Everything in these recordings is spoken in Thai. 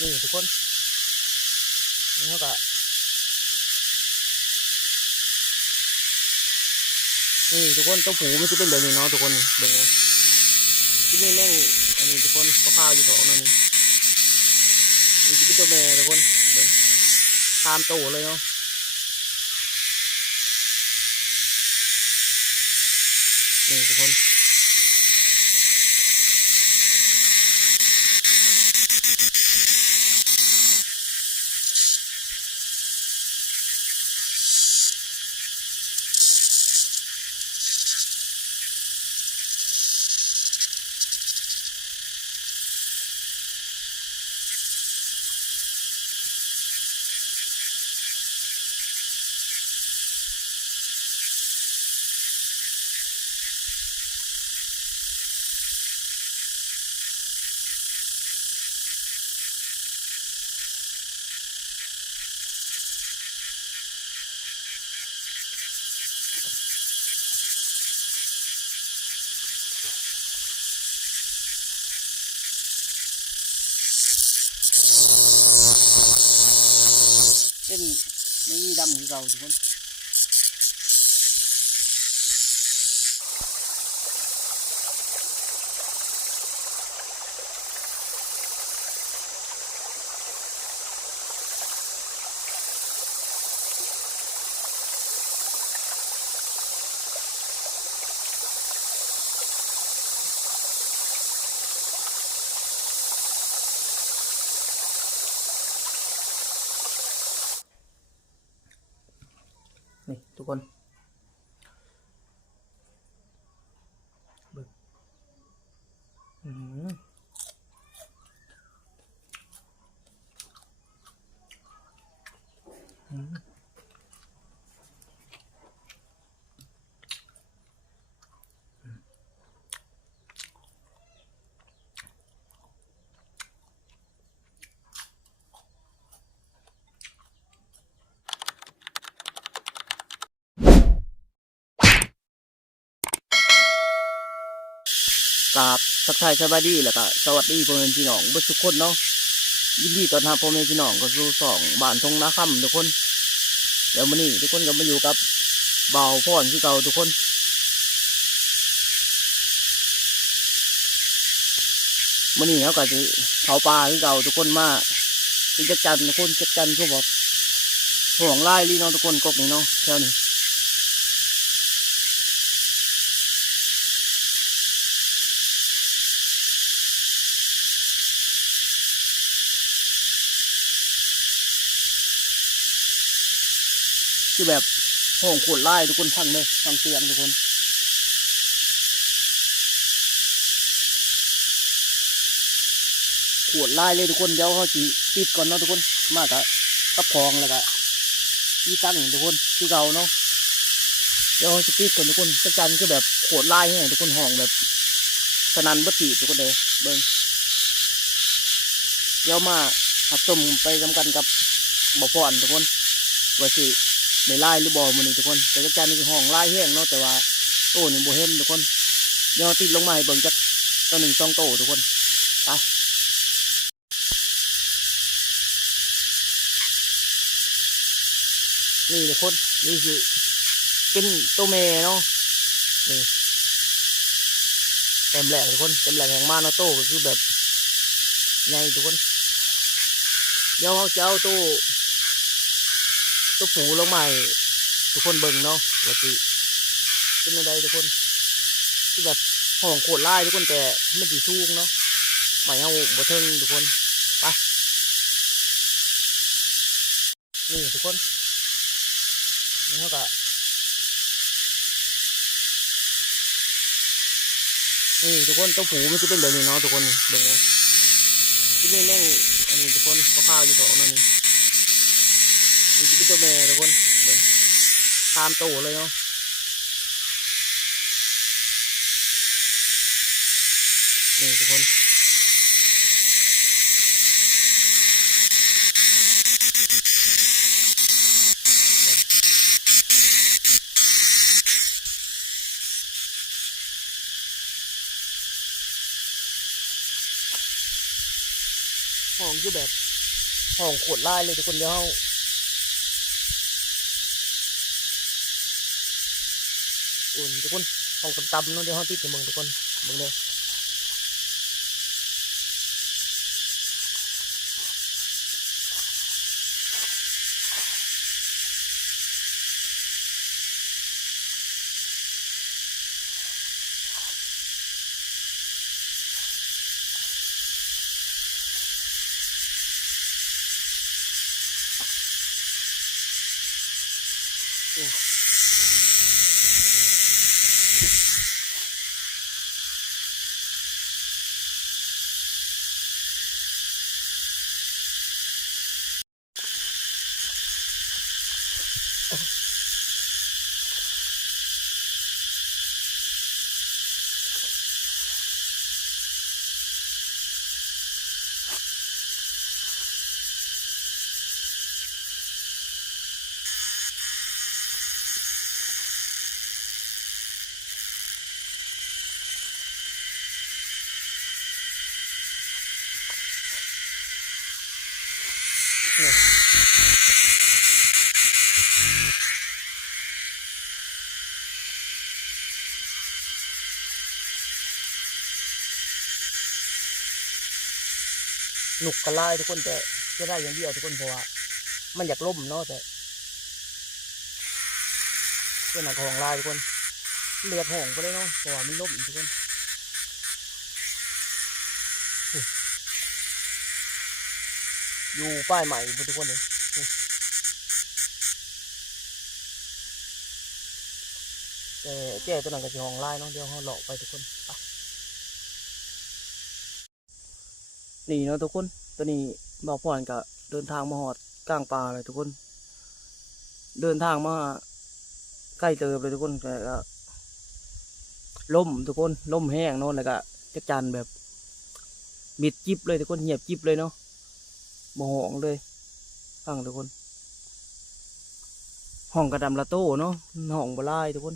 นี่ทุกคนนี่เขาก็นี่ทุกคนตัวผูมันจะเป็นแบบนี้เนาะทุกคนเบิ่งเลยที่แม่งอันนี้ทุกคนข้าวอยู่ตรงนั้นนี่จะเป็นตัวแม่ทุกคนเบิ่งตามโตเลยเนาะนี่ทุกคนเป็นไม่มีดำของเราทุกคนนี่ทุกคนเบิ่งกราบทักทายสวัสดีแล้วก็สวัสดีพ่อแม่พี่น้องทุกคนเนาะยินดีต้อนรับพ่อแม่พี่น้องก็สู่สองบ้านทงนาค่ำทุกคนเดี๋ยวมื้อนี้ทุกคนก็มาอยู่กับเบาพ่อนที่เก่าทุกคนมื้อนี้เขาก็จะเขาปลาที่เก่าทุกคนมาเป็นจักจันทุกคนจักจันทั่วบอกห่วงไล่ลีเนาะทุกคนกกนี่เนาะแถวนี้คือแบบห้องขวดไล่ทุกคนฟังเลยฟังเสียงทุกคนขวดไล่เลยทุกคนเดี๋ยวเขาจีปิดก่อนเนาะทุกคนมากะกับคลองแล้วก็มีตั้งทุกคนคือเก่าเนาะเดี๋ยวเขาจะปิดก่อนทุกคนจักจันคือแบบขวดไล่ให้ทุกคนห้องแบบสนันบัดถีทุกคนเลยเบิ้งเดี๋ยวมาหับต้มไปทำกันกับบ่อพอนทุกคนว่าสิในไล่หรือบ่อมันนี่ทุกคนแต่จักจันนี่คือห้องไล่แห้งเนาะแต่ว่าโต้นี่บ่เห็นทุกคนเดี๋ยวติดลงมาให้เบิ่งจักตัวหนึ่ง2 โต้ทุกคนไปนี่ทุกคนนี่คือเป็นตัวเมย์เนาะนี่เต็มแหลกทุกคนเต็มแหลกแห่งมาเนาะโต้ก็คือแบบไงทุกคนเดี๋ยวเขาจะเอาตัวผูลงใหม่ทุกคนเบิ่งเนาะว่าสิเป็นอะไรทุกคนคือแบบห้องโคตรไล่ทุกคนแต่ไม่ดีสูงเนาะใหม่เอาบ่เทิงทุกคนไปนี่ทุกคนนี่เขาก็นี่ทุกคนตัวผูมันจะเป็นแบบนี้เนาะทุกคนเบิ่งเลยที่แม่งอันนี้ทุกคนข้าวอยู่ตรงนั้นนี่จะเป็นตัวแม่ทุกคนเบิ่งตามโตเลยเนาะนี่ทุกคนห้อง มันคือแบบห้องโคตรลายเลยทุกคนเดี๋ยวโอ้ยทุกคนห้องต่ำๆเนาะเดี๋ยวติดให้เบิ่งทุกคนเบิ่งเลยหนุกกระไล่ทุกคนแต่จะได้อย่างเดียวทุกคนเพราะว่ามันอยากล่มเนาะแต่เป็นหนักของลายทุกคนเลือดห่องไปเลยเนาะเพราะว่ามันล่มทุกคนอยู่ป้ายใหม่ทุกคนเลยแต่แจ้ตัวนั้นก็จะห้องลายเนาะเดี๋ยวเขาหลอกไปทุกคนไปนี่เนาะทุกคนตัวนี้บ่าวพรก็เดินทางมาหอดกลางป่าเลยทุกคนเดินทางมาใกล้เติบเลยทุกคนก็ล่มทุกคนล่มแห้งเนาะแล้วก็จักจันแบบมิดจิบเลยทุกคนเงียบจิบเลยเนาะบ่ห้องเลยฟังทุกคนห้องกระดำละโต้เนาะห้องบลายทุกคน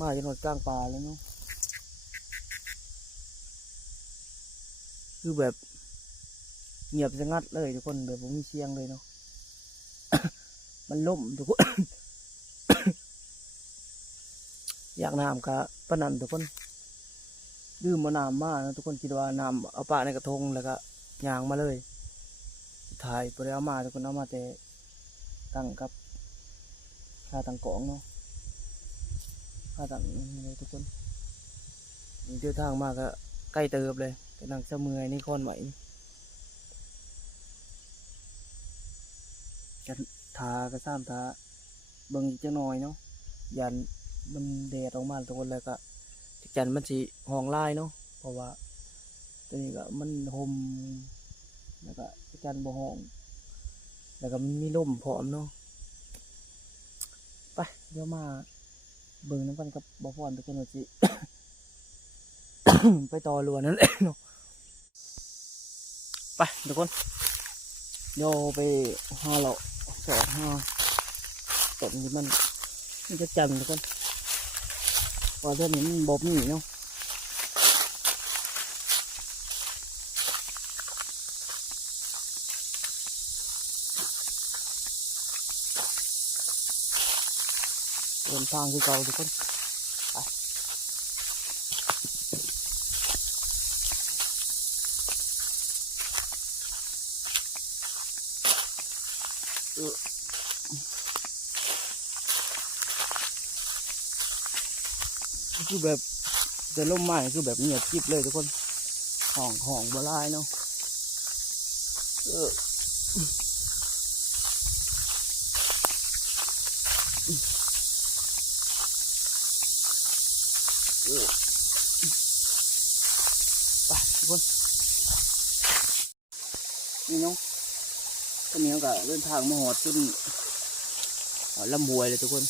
มาจนหมดกลางป่าแล้วเนาะคือแบบเงียบสงัดเลยทุกคนแบบผมมีเสียงเลยเนาะ มันล่มทุกคน อยากน้ำกะปะนันทุกคนดื่มมาน้ำมานะทุกคนคิดว่าน้ำเอาปะในกระทงแล้วก็ยางมาเลยถ่ายไปเอามาทุกคนเอามาแต่ตั้งกับค่าตั้งกล่องเนาะค่าตั้งเลยทุกคนเดินทางมาก็ใกล้เติบเลยกำลังจะเมื่อยนี่คอนไหวกันทากระซ้ำทาเบิ่งจะหน่อยเนาะยันมันแดดออกมาทุกคนแล้วก็จันมันสีห้องลายเนาะเพราะว่าตัวนี้ก็มันห่มแล้วก็จันบ่ห้องแล้วก็มันมีลมพร้อมเนาะไปเดี๋ยวมาเบิ่งน้ำกันกับบ่พรทุกคนว่าสิ ไปต่อรัวนั่นเองเนาะไปทุกคนเดี๋ยวไปหาเราสองห้าต้นนี้มันจะจันทุกคนว่าเท่านี้มันบ่มีเนาะเดินทางคือเก่าทุกคนไปคือแบบจะล่มไม้คือแบบเงียบกริบเลยทุกคนห้องบลายเนาะไปทุกคนนี่เนาะตอนนี้ก็เดินทางมาหอดจนลำบวยเลยทุกคน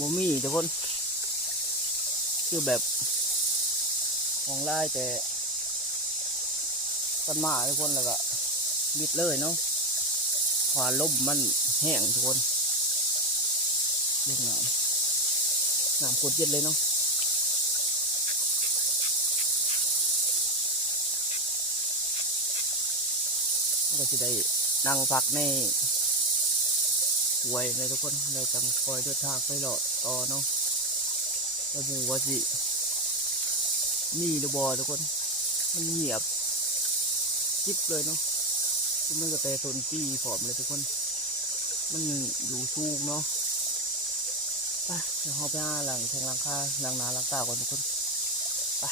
บ่มีทุกคนคือแบบของลายแต่ต้นไม้ทุกคนแล้วก็มิดเลยเนาะความลมมันแห้งทุกคนเล่นน้ำกดเย็นเลยเนาะ ก็จะได้นั่งพักในสวยเลยทุกคนเลยจังคอยเดินทางไปหลอดต่อเนาะแล้วบูว่าสิมีหรือบอทุกคนมันเงียบจิ๊บเลยเนาะมันก็แต่ต้นปีผอมเลยทุกคนมันอยู่สูงเนาะไปเดี๋ยวเราไปหาหลังแทงหลังคาหลังนาหลังตาก่อนทุกคนไป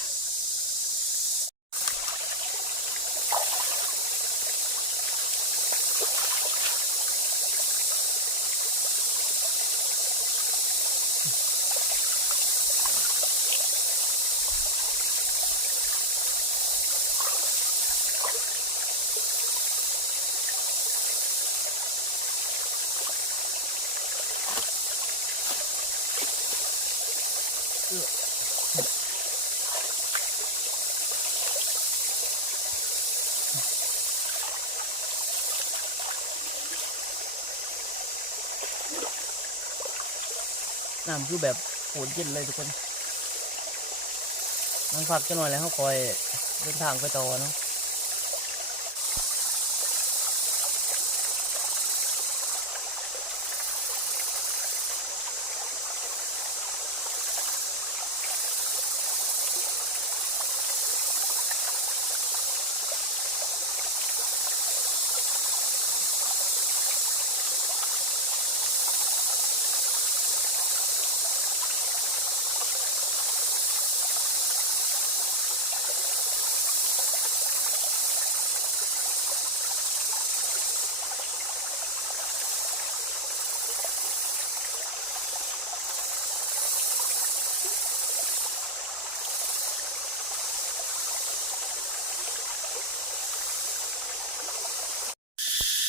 น้ำคือแบบโหดเย็นเลยทุกคนนั่งพักจะหน่อยแล้วเขาคอยเดินทางไปต่อเนาะ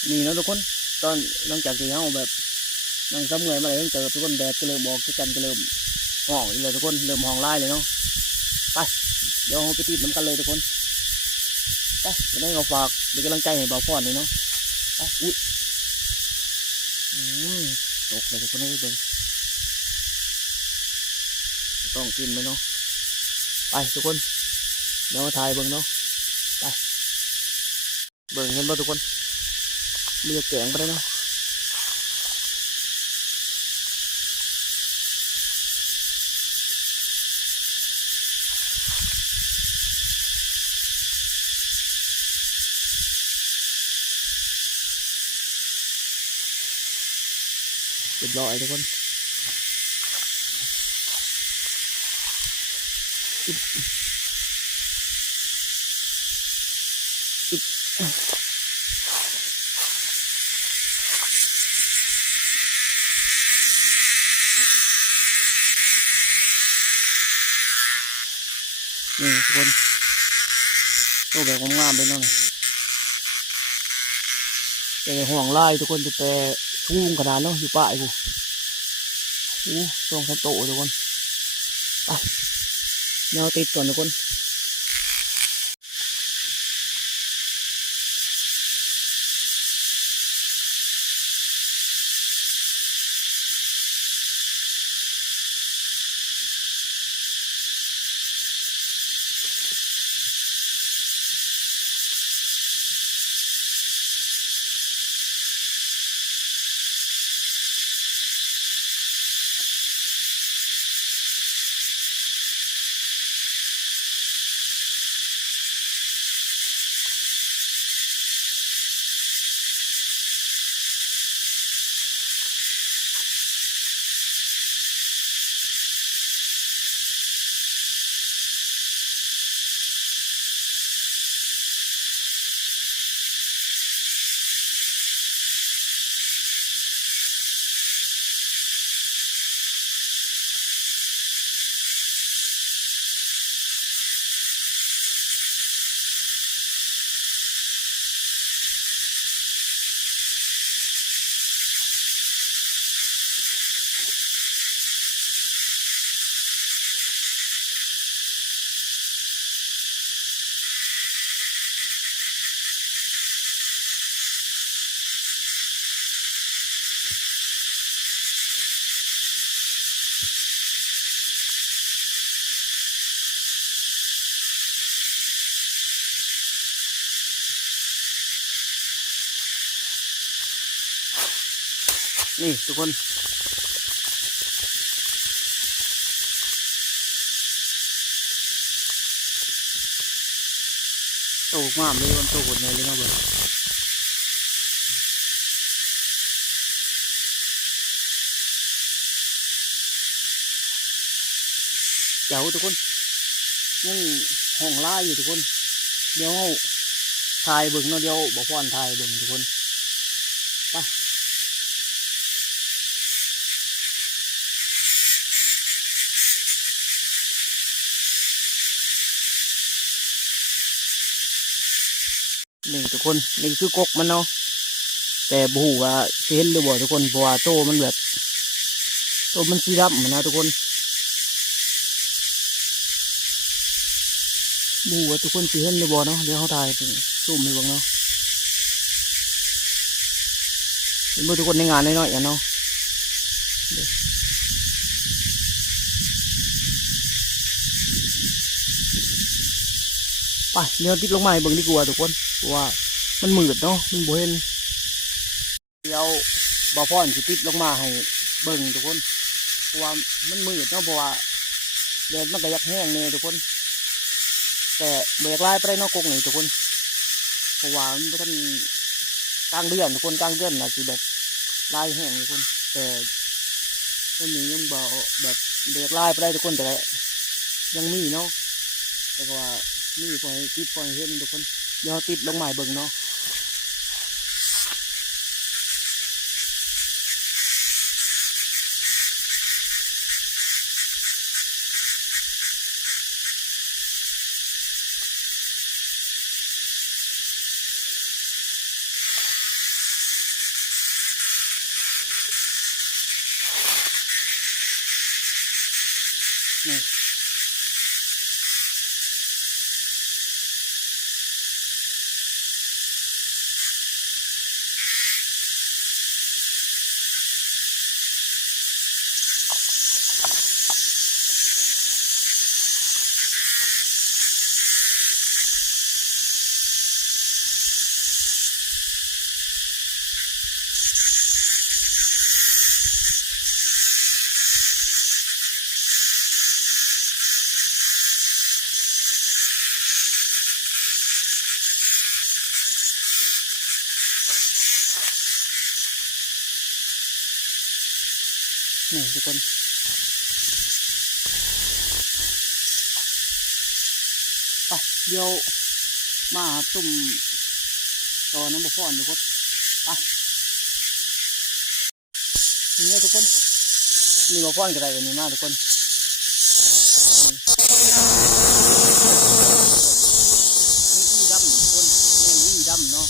นี่เนาะทุกคนตอนหลังจากที่เขาแบบนั่งซ้ำเงยมาเลยตั้งแต่ทุกคนแดดก็เริ่มออกที่กันก็เริ่มห่องอีกเลยทุกคนเริ่มห่องไล่เลยเนาะไปเดี๋ยวเราไปติดน้ำกันเลยทุกคนไปจะได้เราฝากเป็นกำลังใจให้เบาพอนเลยเนาะไปอุ้ยตกเลยทุกคนให้เบิ่งต้องกินไหมเนาะไปทุกคนเดี๋ยวมาถ่ายเบิ่งเนาะไปเบิ่งเห็นบ่ทุกคนเรียกแกงไปได้เนาะเรียบร้อยทุกคนนี่ทุกคนตัวแบบงามๆเลยเนาะแต่ห่วงไล่ทุกคนแต่ทุ่งขนาดเนาะอยู่ป่าอยู่ต้องขันโตทุกคนไปแนวติดก่อนทุกคน นี่ทุกคนโตมากเลยมันโตกว่านี้เลยนะเบิร์เจ้าทุกคนยังห้องล่าอยู่ทุกคนเดี๋ยวถ่ายเบิ่งเนาะเดี๋ยวบอกพ่อนถ่ายเบิ่งทุกคนไปนี่ทุกคนนี่คือกกมันเนาะแต่บูว่าเห็นหรือบ่ทุกคนเพราะว่าโตมันแบบโตมันสีดำนะทุกคนบูว่าทุกคนสิเห็นหรือบ่เนาะเดี๋ยวเขาถ่ายซูมให้เบิ่งเนาะเห็นบ่ทุกคนในงานน้อยๆอย่างเนาะไปเดี๋ยวติดลงมาให้เบิ่งดีกว่าทุกคนเพราะว่ามันมืดเนาะมันบ่เห็นเดี๋ยวบ่พ่อนสิติดลงมาให้เบิ่งทุกคนเพราะว่ามันมืดเนาะเพราะว่าแดดมันก็อยากแห้งเนี่ยทุกคนแต่เบรกไล่ไปได้นอกกงนี่ทุกคนเพราะว่ามันท่านกลางเดือนทุกคนกลางเดือนนะคือแบบไล่แห้งทุกคนแต่ตอนนี้ยังบอกแบบเบรกไล่ไปได้ทุกคนแต่ยังมีเนาะแต่ว่านี่ปล่อยติดปล่อยเห็นทุกคนเดี๋ยวติดลงใหม่เบิ่งเนาะนี่นี่ทุกคนไปเดี๋ยวมาตุ่มต่อน้ำบ่อพ่อนทุกคนไปนี่ทุกคนมีบ่อพ่อนก็ได้แบบนี้มาทุกคนนี่ดำทุกคนนี่ดำเนาะ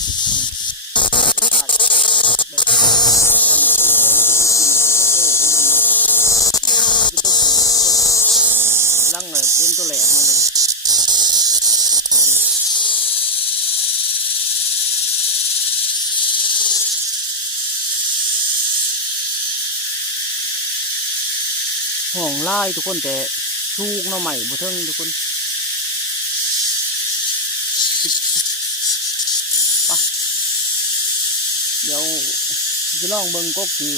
ลังเลยเป็นตัวแหลกมาเลยห้องไล่ทุกคนแต่ชูกเนาะใหม่บ่เทิงทุกคนไปเดี๋ยวจะลองเบิ่งกกที่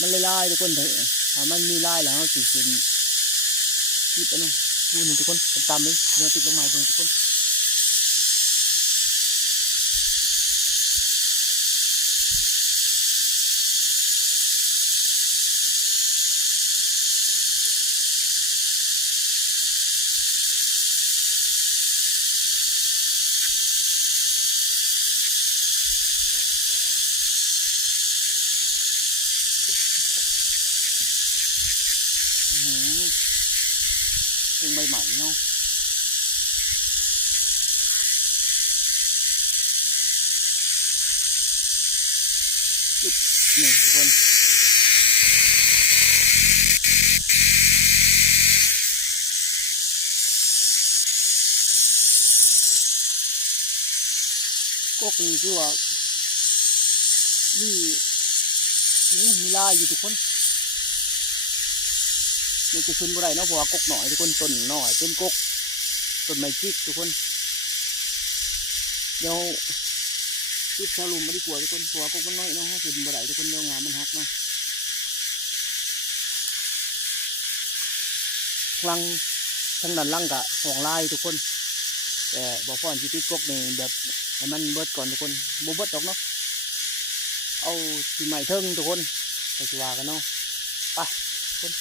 มันไล่ทุกคนเถอะถ้ามันมีไล่แล้วสิขึ้นติดอันนู้นพูดหนึ่งทุกคนตามเลยเดี๋ยวติดลงมาเบิ่งทุกคนเป็นใบใหม่เนาะนี่ทุกคนกกนี่คือว่ามีลายอยู่ทุกคนมันจะขึ้นบ่ได้เนาะเพราะว่ากกหน่อยทุกคนต้นหน่อยเป็นกกต้นไม้จิกทุกคนเดี๋ยว ติดแถวลุมไม่ได้กลัวทุกคนเพราะว่ากกมันน้อยเนาะเขาขึ้นบ่ได้ทุกคนเดี๋ยวงานมันหักเนาะลังทั้งนั้นลังกะของลายทุกคนแต่บอกพ่อนที่ติดกกนี่แบบให้มันเบิดก่อนทุกคนบ่เบิดดอกเนาะเอาที่ใหม่เทิงทุกคนไปสิว่ากันเนาะไปทุกคน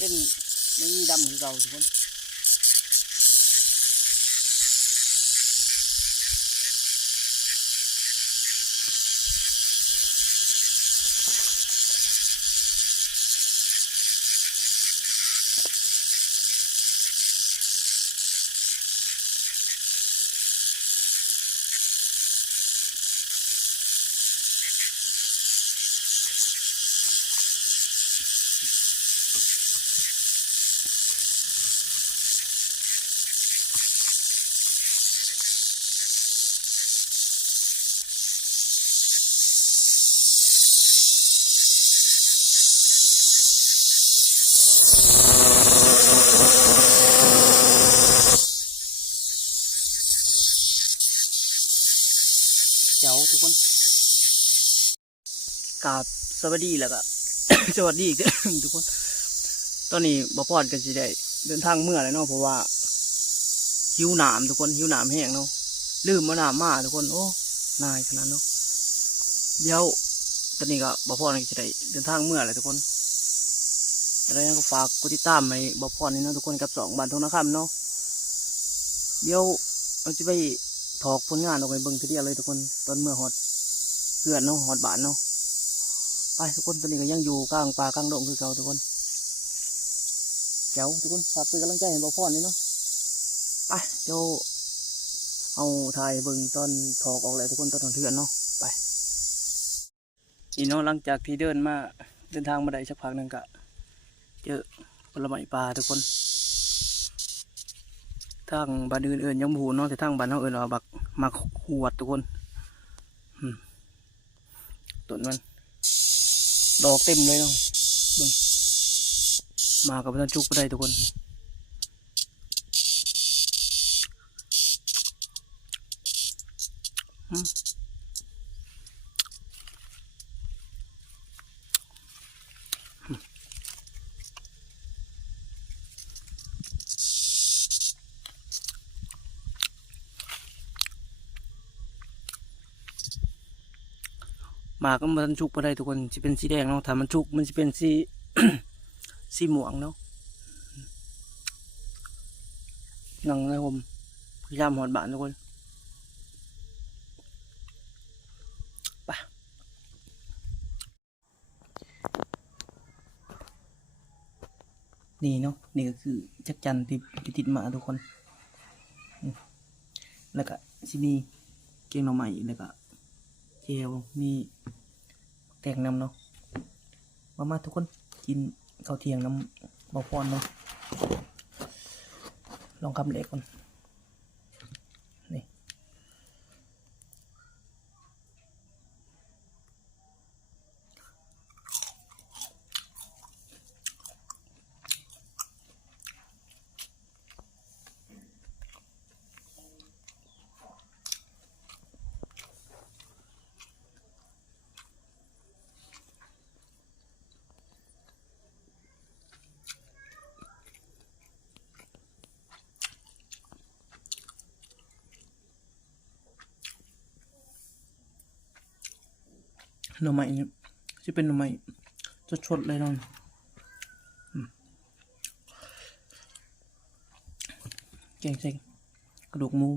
เป็นไม่มีดำคือเก่าทุกคนเจ้าทุกคนกราบสวัสดีแล้วก็ สวัสดีอีก ทุกคนตอนนี้บ่พอดกันสิได้เดินทางเมื่อไรเนาะเพราะว่าหิวหนามทุกคนหิวหนามแห้งเนาะลืมมาหนามมาทุกคนโอ้นายขนาดเนาะเดี๋ยวตอนนี้ก็บ่พอดกันสิได้เดินทางเมื่อไรทุกคนอะไรก็ฝากกดติดตามให้บ่พอดนี่เนาะทุกคนกับ2 บ้านทงนาคำเนาะเดี๋ยวเราจะไปถอกผลงานออกไปเบิ่งทีเดียวเลยทุกคนตอนเมื่อฮอดเพื่อนเนาะฮอดบ้านเนาะไปทุกคนตอนนี้ก็ยังอยู่กลางป่ากลางดงคือเก่าทุกคนแจ๋วทุกคนฝากเป็นกำลังใจให้บ่พอนี่เนาะไปเดี๋ยวเอาถ่ายเบิ่งตอนถอกออกเลยทุกคนตอนเถื่อนเนาะไปนี่เนาะหลังจากที่เดินมาเดินทางมาได้สักพักหนึ่งก็เจอผลไม้ป่าทุกคนทางบ้านอื่นๆยังบูเนาะแต่ทางบ้านเราเราบักมักหวดทุกคนต้นมันดอกเต็มเลยเนาะเบิ่งมากับท่านจุกไปได้ทุกคนมาก็มาท่านจุกไปได้ทุกคนจะเป็นสีแดงเนาะถ้ามันจุกมันจะเป็นสี สีม่วงเนาะนั่งนะผมพยายามหอดบ้านทุกคนไปนี่เนาะนี่ก็คือจักจันที่ติดมาทุกคนแล้วก็จะมีเกงหน่อไม้แล้วก็เจลมีแตงน้ำเนาะมาทุกคนกินข้าวเที่ยงน้ำบ่พรเนาะลองคำเล็กก่อนนี่ หน่อไม้เนี่ยจะเป็นหน่อไม้ชดๆเลยน้องแกงใส่กระดูกหมู